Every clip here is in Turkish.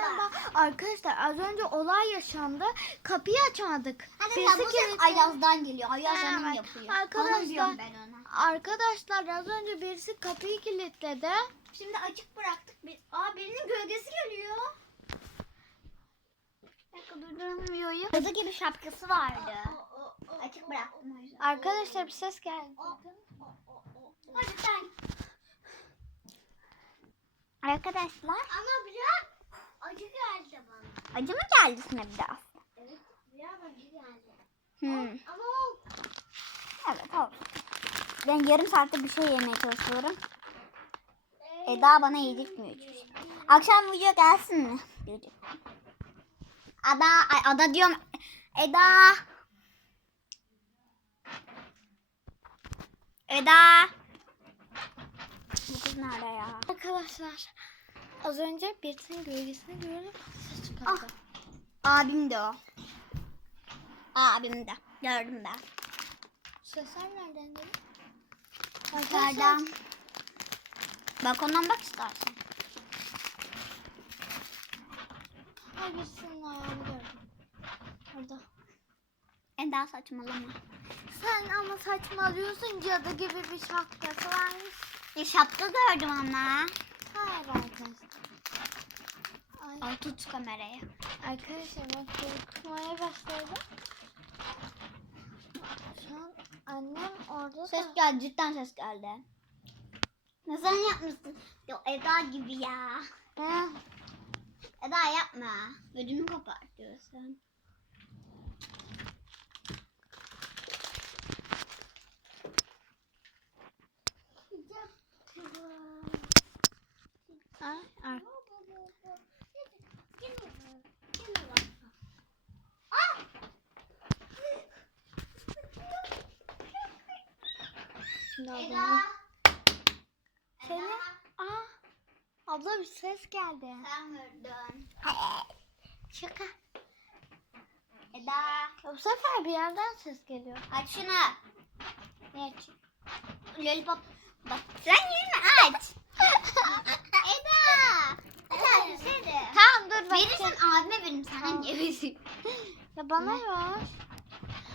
merhaba. Arkadaşlar az önce olay yaşandı. Kapıyı açamadık. Hadi Birisi bu ses. Ayaz'dan geliyor. Ayaz Evet, hanım yapıyor. arkadaşlar- Onu diyorum ben ona. Arkadaşlar az önce birisi kapıyı kilitledi. Şimdi açık bıraktık. Bir... Aa birinin gölgesi geliyor. Bir dakika durduramıyorum. Burada gibi şapkası vardı. Açık bıraktım o yüzden. Arkadaşlar bir ses geldi. Hadi sen. Arkadaşlar. Ama biraz acı geldi bana. Acı mı geldi sana biraz? Evet biraz acı geldi. Hmm. Ama Evet olsun. Ben yarım saatte bir şey yemeye çalışıyorum. Eda bana yedirtmiyor hiçbir şey. Akşam video gelsin mi? Video. Ada, ay Ada diyorum. Eda. Eda. Bu kız nerede ya? Arkadaşlar az önce birisinin gölgesini gördüm. Ses çıkardı. Abim de o. Abim de. Gördüm ben. Sesler nereden geliyor? Yukarıdan. Balkondan bak istersen. Ay birisinin ayağını gördüm. Orada. Eda saçmalama. Sen ama saçmalıyorsun cadı gibi bir şapkası varmış. Bir şapka gördüm ama. Hayır arkadaşlar. Ay, tut kamerayı. arkadaşlar bak korkmaya başladı. Şu an annem orada Ses da. geldi cidden ses geldi. Sen yapmışsın? Yo Eda gibi ya. Eh, Eda yapma. Ödümü kopartıyorsun. Ay, ar- Şimdi ablamın- Seni... Aa, abla bir ses geldi. Sen vurdun. Şaka. Eda. Bu sefer bir yerden ses geliyor. Aç şunu. Ne aç? Lollipop. Bak sen yerine aç. Eda. Eda düşsene. Tamam dur bak. Verirsen abime veririm sana Tamam. vereyim? Ya bana ver.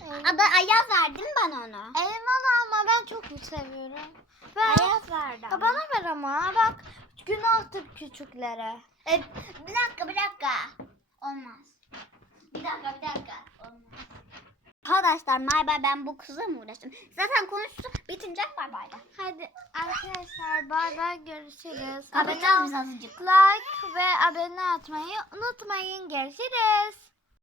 Ee, Ada Ayaz verdin bana onu. Ama ben çok seviyorum. Ayaz verdi. Ya bana ver ama bak günahtır küçüklere. E, bir dakika bir dakika. Olmaz. Bir dakika bir dakika. Olmaz. Arkadaşlar may bay ben bu kızla mı uğraştım? Zaten konuştu bitince bay bay. Hadi arkadaşlar bay bay görüşürüz. Kapatacağız biz azıcık. like ve abone atmayı unutmayın. Görüşürüz.